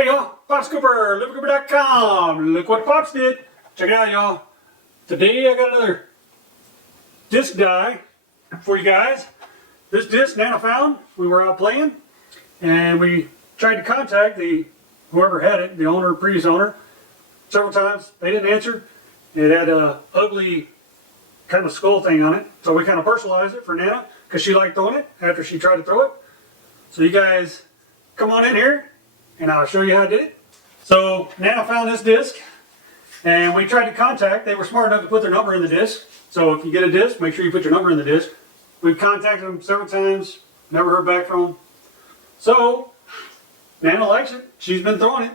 Hey y'all, Pops Cooper, LivingCooper.com. Look what Pops did. Check it out, y'all. Today I got another disc die for you guys. This disc Nana found. We were out playing and we tried to contact whoever had it, the owner, previous owner, several times. They didn't answer. It had a ugly kind of skull thing on it. So we kind of personalized it for Nana because she liked throwing it after she tried to throw it. So you guys come on in here and I'll show you how I did it. So Nana found this disc and we tried to contact. They were smart enough to put their number in the disc. So if you get a disc, make sure you put your number in the disc. We've contacted them several times, never heard back from them. So Nana likes it. She's been throwing it.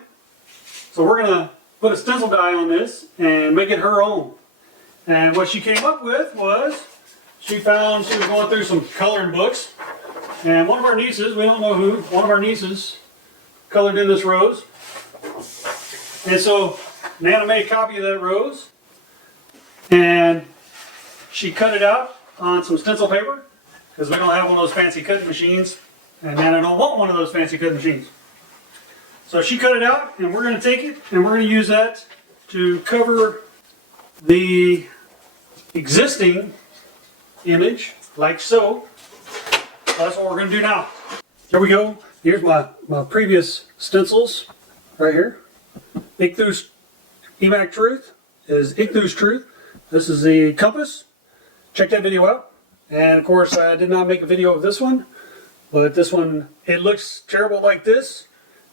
So we're gonna put a stencil die on this and make it her own. And what she came up with was, she found she was going through some coloring books. And one of our nieces, we don't know who, one of our nieces colored in this rose. And so Nana made a copy of that rose. And she cut it out on some stencil paper. Because we don't have one of those fancy cutting machines. And Nana don't want one of those fancy cutting machines. So she cut it out and we're going to take it and we're going to use that to cover the existing image, like so. That's what we're going to do now. Here we go. Here's my previous stencils right here. Ichthus Emac Truth is Ichthus Truth. This is the compass. Check that video out. And of course I did not make a video of this one, but this one, it looks terrible like this.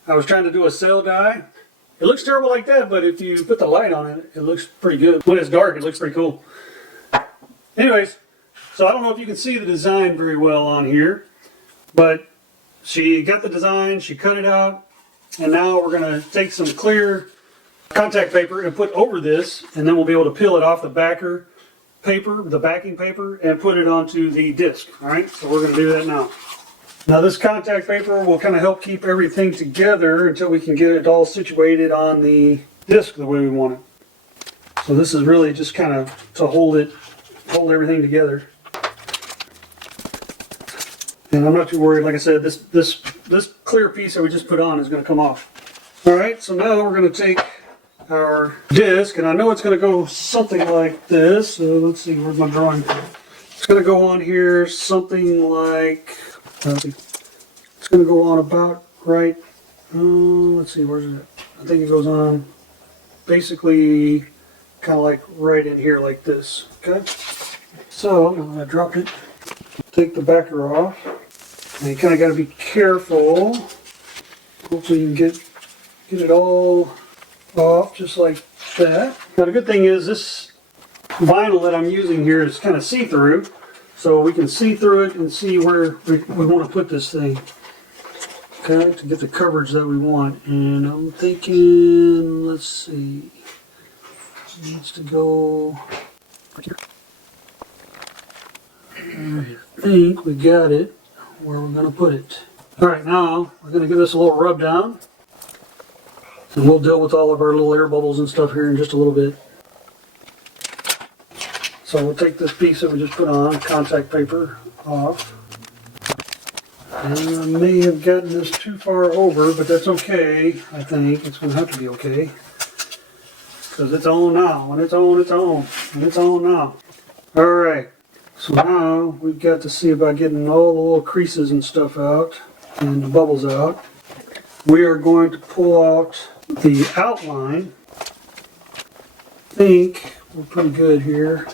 I was trying to do a sail die. It looks terrible like that, but if you put the light on it, it looks pretty good. When it's dark, it looks pretty cool. Anyways, so I don't know if you can see the design very well on here, but she got the design, she cut it out, and now we're going to take some clear contact paper and put over this, and then we'll be able to peel it off the backer paper, the backing paper, and put it onto the disc. Alright, so we're going to do that now. Now this contact paper will kind of help keep everything together until we can get it all situated on the disc the way we want it. So this is really just kind of to hold everything together. And I'm not too worried. Like I said, this clear piece that we just put on is going to come off. Alright, so now we're going to take our disc, and I know it's going to go something like this. So let's see, where's my drawing? It's going to go on here something like, it's going to go on about right, let's see, where's it? I think it goes on basically kind of like right in here like this. Okay, so I dropped it. Take the backer off, and you kind of got to be careful. Hopefully you can get it all off just like that. Now the good thing is this vinyl that I'm using here is kind of see-through, so we can see through it and see where we want to put this thing. Okay, to get the coverage that we want. And I'm thinking, let's see, it needs to go right here. I think we got it where we're going to put it. Alright, now we're going to give this a little rub down. And we'll deal with all of our little air bubbles and stuff here in just a little bit. So we'll take this piece that we just put on, contact paper, off. And I may have gotten this too far over, but that's okay, I think. It's going to have to be okay. Because it's on now. When it's on, it's on. And it's on now. Alright. So now we've got to see about getting all the little creases and stuff out and the bubbles out. We are going to pull out the outline. I think we're pretty good here.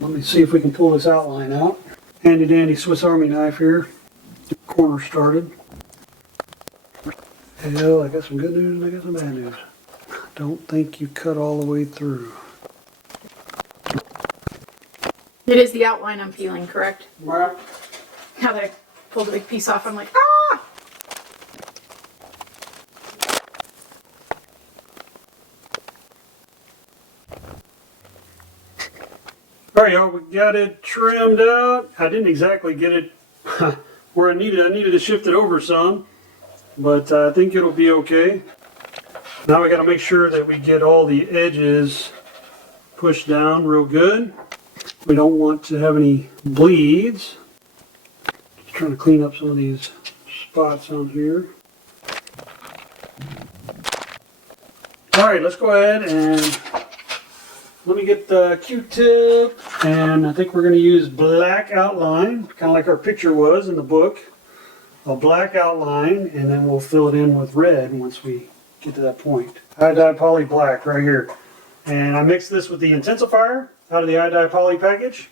Let me see if we can pull this outline out. Handy dandy Swiss Army knife here. Corner started. Hell, I got some good news and I got some bad news. Don't think you cut all the way through. It is the outline I'm peeling, correct? Right. Now that I pulled a big piece off, I'm like, ah! Alright y'all, we got it trimmed out. I didn't exactly get it where I needed. I needed to shift it over some, but I think it'll be okay. Now we got to make sure that we get all the edges pushed down real good. We don't want to have any bleeds. Just trying to clean up some of these spots on here. Alright, let's go ahead and let me get the Q-tip, and I think we're going to use black outline, kind of like our picture was in the book. A black outline, and then we'll fill it in with red once we get to that point. Iodide poly black right here. And I mixed this with the intensifier out of the iodide poly package.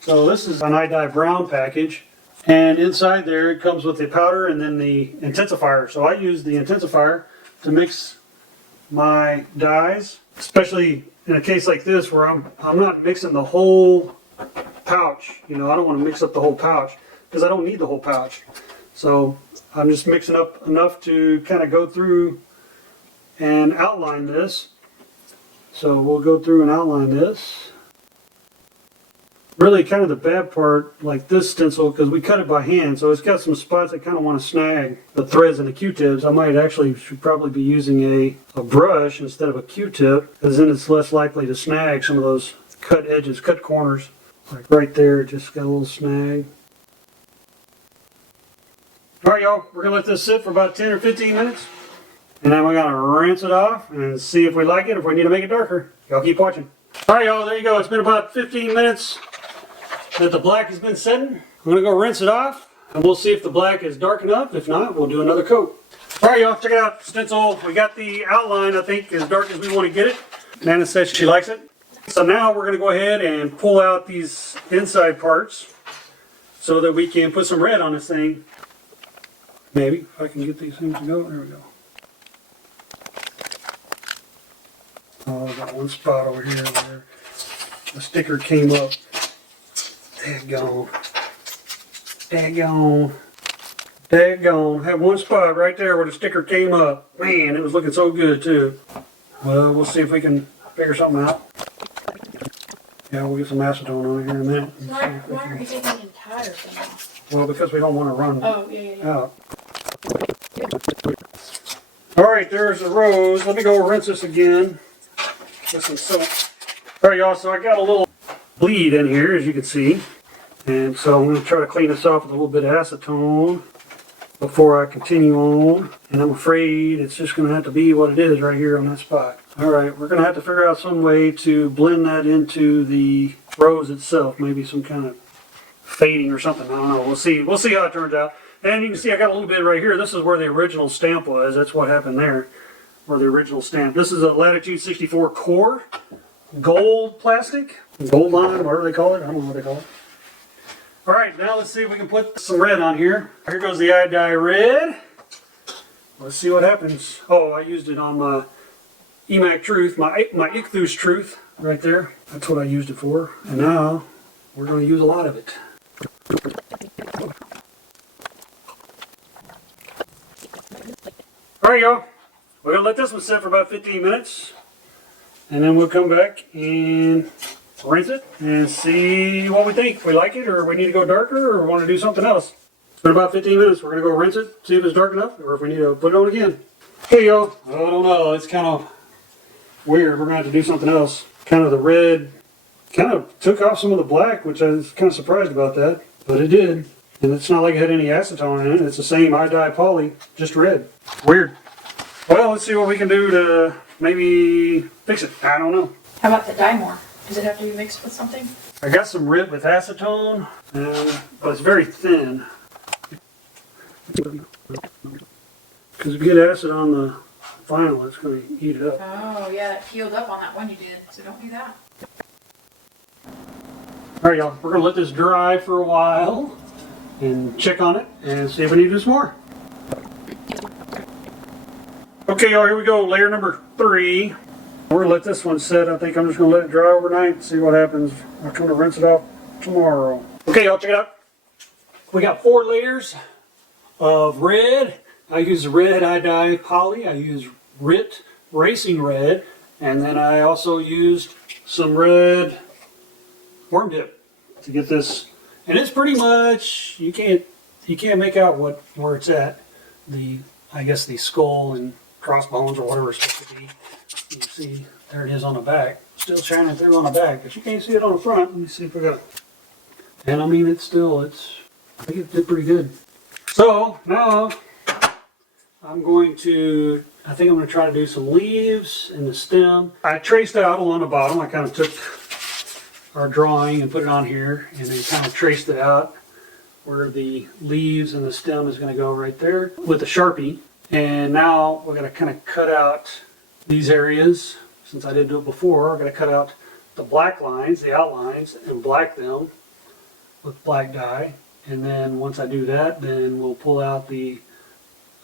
So this is an iodide brown package. And inside there it comes with the powder and then the intensifier. So I use the intensifier to mix my dyes, especially in a case like this where I'm not mixing the whole pouch. You know, I don't want to mix up the whole pouch because I don't need the whole pouch. So I'm just mixing up enough to kind of go through and outline this. So we'll go through and outline this. Really kind of the bad part, like this stencil, because we cut it by hand, so it's got some spots that kind of want to snag the threads and the Q-tips. I might actually should probably be using a brush instead of a Q-tip, because then it's less likely to snag some of those cut edges, cut corners. Like right there, it just got a little snag. Alright y'all, we're going to let this sit for about 10 or 15 minutes. And then we're going to rinse it off and see if we like it, if we need to make it darker. Y'all keep watching. Alright y'all, there you go. It's been about 15 minutes that the black has been setting. I'm going to go rinse it off and we'll see if the black is dark enough. If not, we'll do another coat. Alright y'all, check it out. Stencil, we got the outline, I think, as dark as we want to get it. Nana says she likes it. So now we're going to go ahead and pull out these inside parts so that we can put some red on this thing. Maybe, if I can get these things to go. There we go. Oh, I got one spot over here where the sticker came up. Daggone. Daggone. Daggone. Had one spot right there where the sticker came up. Man, it was looking so good too. Well, we'll see if we can figure something out. Yeah, we'll get some acetone on here in a minute. Why aren't you taking the entire thing off? Well, because we don't want to run out. out. Alright, there's the rose. Let me go rinse this again with some soap. Alright y'all, so I got a little bleed in here, as you can see. And so I'm going to try to clean this off with a little bit of acetone before I continue on. And I'm afraid it's just going to have to be what it is right here on that spot. Alright, we're going to have to figure out some way to blend that into the rose itself. Maybe some kind of fading or something. I don't know. We'll see how it turns out. And you can see I got a little bit right here. This is where the original stamp was. That's what happened there. Where the original stamp. This is a Latitude 64 core. Gold plastic. Gold line, whatever they call it. I don't know what they call it. Alright, now let's see if we can put some red on here. Here goes the iodide red. Let's see what happens. Oh, I used it on my EMAC Truth. My Ichthus Truth. Right there. That's what I used it for. And now we're going to use a lot of it. Alright y'all, we're going to let this one sit for about 15 minutes and then we'll come back and rinse it and see what we think. If we like it or we need to go darker or want to do something else. It's been about 15 minutes. We're going to go rinse it, see if it's dark enough or if we need to put it on again. Hey y'all, I don't know, it's kind of weird. We're going to have to do something else. Kind of the red kind of took off some of the black, which I was kind of surprised about that, but it did. And it's not like it had any acetone in it. It's the same iodide poly, just red. Weird. Well, let's see what we can do to maybe fix it. I don't know. How about the dye more? Does it have to be mixed with something? I got some red with acetone, but it's very thin. Because if you get acid on the vinyl, it's going to eat it up. Oh, yeah, that peeled up on that one you did, so don't do that. Alright y'all, we're going to let this dry for a while and check on it and see if we need to do some more. Okay y'all, here we go, layer number 3. We're going to let this one sit. I think I'm just going to let it dry overnight and see what happens. I'm going to rinse it off tomorrow. Okay y'all, check it out. We got 4 layers of red. I use red iodide poly. I use RIT Racing Red. And then I also used some red worm dip to get this. And it's pretty much, you can't make out where it's at. I guess the skull and crossbones or whatever it's supposed to be. You can see there it is on the back. Still shining through on the back, but you can't see it on the front. Let me see if we got it. And I mean, I think it did pretty good. So now I'm going to I think I'm going to try to do some leaves in the stem. I traced out along the bottom. I kind of took our drawing and put it on here and then kind of traced it out where the leaves and the stem is going to go right there with a Sharpie. And now we're going to kind of cut out these areas. Since I didn't do it before, we're going to cut out the black lines, the outlines, and black them with black dye. And then once I do that, then we'll pull out the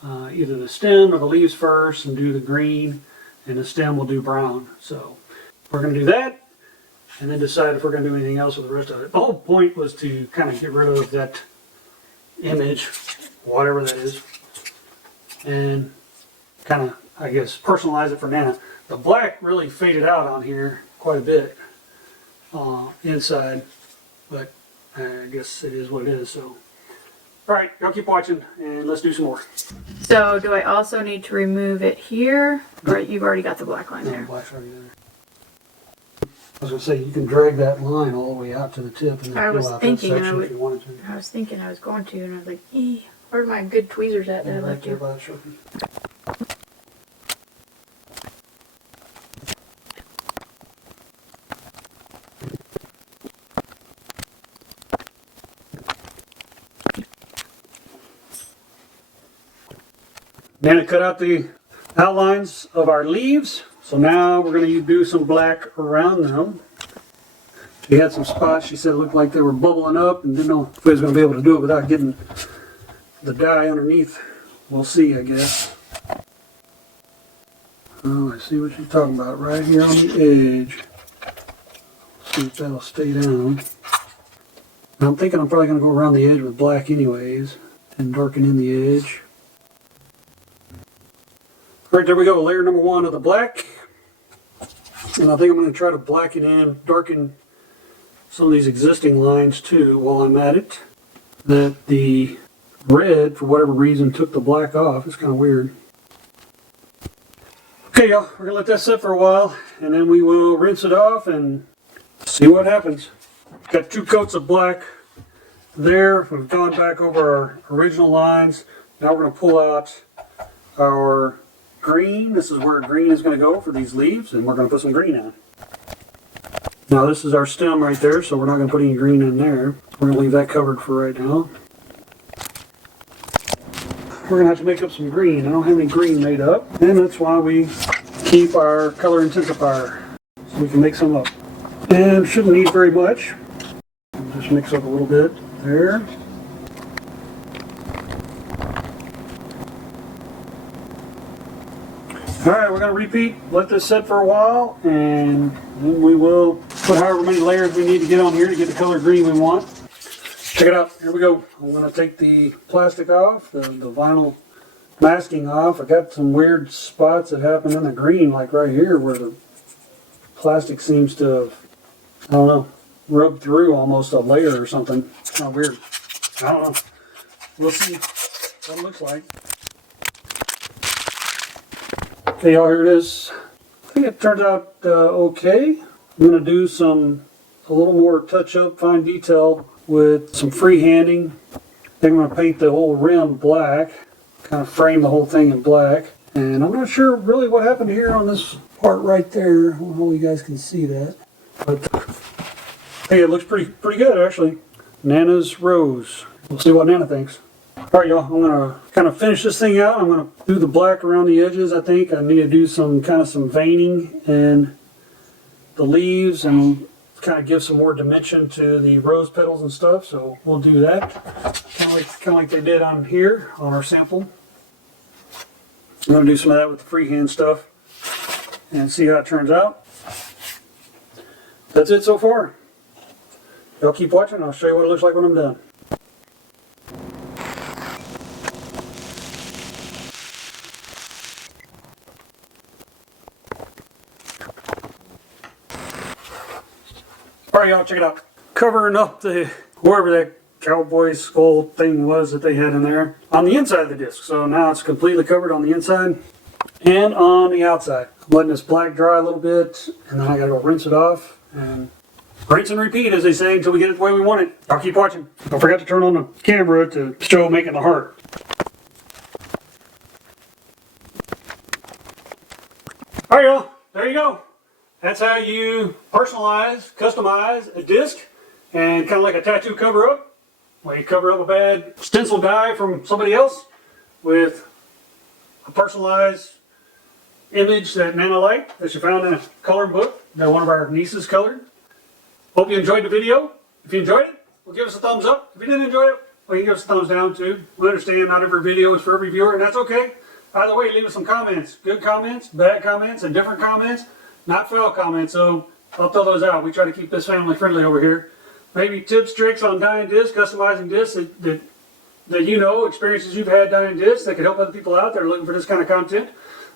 either the stem or the leaves first and do the green, and the stem will do brown. So we're going to do that and then decide if we're going to do anything else with the rest of it. The whole point was to kind of get rid of that image, whatever that is, and kind of, I guess, personalize it for Nana. The black really faded out on here quite a bit inside, but I guess it is what it is. So, all right, y'all keep watching and let's do some more. So do I also need to remove it here? Or you've already got the black line No, there? black's already there. I was going to say, you can drag that line all the way out to the tip and then I was peel out thinking that I section would- if you wanted to. I was thinking I was going to, and I was like, where are my good tweezers at that I Yeah, right left there you? by the Sharpie. Nana cut out the outlines of our leaves, so now we're going to do some black around them. She had some spots, she said it looked like they were bubbling up and didn't know if we was going to be able to do it without getting the dye underneath. We'll see, I guess. Oh, I see what she's talking about right here on the edge. See if that'll stay down. I'm thinking I'm probably going to go around the edge with black anyways and darken in the edge. All right, there we go, layer number one of the black. And I think I'm going to try to blacken in, darken some of these existing lines too while I'm at it. That the red, for whatever reason, took the black off. It's kind of weird. Okay, y'all, we're going to let that sit for a while, and then we will rinse it off and see what happens. Got 2 coats of black there. We've gone back over our original lines. Now we're going to pull out our green. This is where green is going to go for these leaves, and we're going to put some green on. Now this is our stem right there, so we're not going to put any green in there. We're going to leave that covered for right now. We're going to have to make up some green. I don't have any green made up, and that's why we keep our color intensifier, so we can make some up. And shouldn't need very much. Just mix up a little bit there. Alright, we're going to repeat, let this set for a while, and then we will put however many layers we need to get on here to get the color green we want. Check it out, here we go. I'm going to take the plastic off, the vinyl masking off. I got some weird spots that happen in the green, like right here where the plastic seems to have, I don't know, rubbed through almost a layer or something. It's kind of weird. I don't know. We'll see what it looks like. Okay, y'all, here it is. I think it turned out okay. I'm going to do a little more touch-up, fine detail with some freehanding. I think I'm going to paint the whole rim black, kind of frame the whole thing in black. And I'm not sure really what happened here on this part right there. I don't know if you guys can see that. But hey, it looks pretty good, actually. Nana's rose. We'll see what Nana thinks. All right, y'all, I'm going to kind of finish this thing out. I'm going to do the black around the edges, I think. I need to do some veining in the leaves and kind of give some more dimension to the rose petals and stuff. So we'll do that. Kind of like they did on here, on our sample. I'm going to do some of that with the freehand stuff and see how it turns out. That's it so far. Y'all keep watching. I'll show you what it looks like when I'm done. Alright, y'all, check it out. Covering up wherever that cowboy skull thing was that they had in there on the inside of the disc. So now it's completely covered on the inside and on the outside. I'm letting this black dry a little bit, and then I gotta go rinse it off and rinse and repeat, as they say, until we get it the way we want it. I'll keep watching. Don't forget to turn on the camera to show making the heart. y'all. There you go. That's how you personalize, customize a disc, and kind of like a tattoo cover-up, where you cover up a bad stencil die from somebody else with a personalized image that Nana liked that she found in a coloring book that one of our nieces colored. Hope you enjoyed the video. If you enjoyed it, well, give us a thumbs up. If you didn't enjoy it, well, you can give us a thumbs down too. We understand not every video is for every viewer, and that's okay. Either way, leave us some comments. Good comments, bad comments, and different comments. Not foul comments, so I'll throw those out. We try to keep this family friendly over here. Maybe tips, tricks on dyeing discs, customizing discs that you know, experiences you've had dyeing discs that could help other people out that are looking for this kind of content.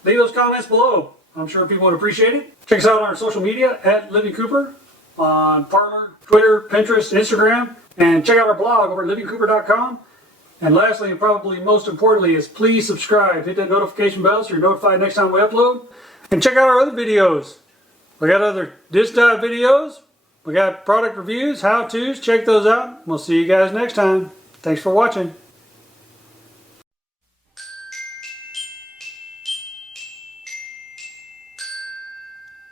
Leave those comments below. I'm sure people would appreciate it. Check us out on our social media at LivingCooper on Parler, Twitter, Pinterest, Instagram, and check out our blog over at LivingCooper.com. And lastly, and probably most importantly, is please subscribe. Hit that notification bell so you're notified next time we upload. And check out our other videos. We got other disc dye videos. We got product reviews, how-tos. Check those out. We'll see you guys next time. Thanks for watching.